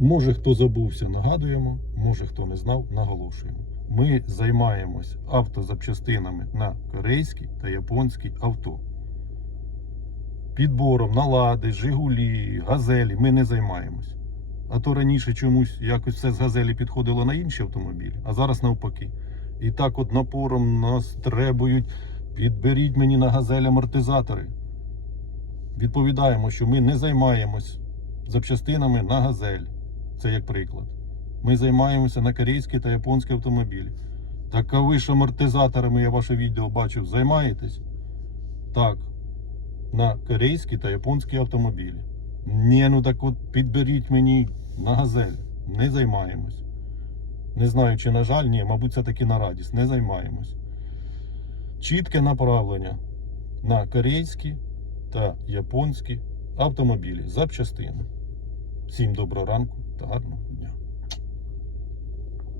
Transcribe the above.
Може хто забувся, нагадуємо, може хто не знав, наголошуємо. Ми займаємось автозапчастинами на корейські та японські авто. Підбором на лади, Жигулі, газелі ми не займаємось. А то раніше чомусь якось все з газелі підходило на інші автомобілі, а зараз навпаки. І так от напором нас требують, підберіть мені на газель амортизатори. Відповідаємо, що ми не займаємось запчастинами на газель. Це як приклад. Ми займаємося на корейські та японські автомобілі. Так а ви ж амортизаторами, я ваше відео бачив, займаєтесь? Так. На корейські та японські автомобілі. Ні, ну так от підберіть мені на газель. Не займаємось. Не знаю, чи на жаль, ні, мабуть, це таки на радість. Не займаємось. Чітке направлення на корейські та японські автомобілі запчастини. Всім доброго ранку та гарного дня.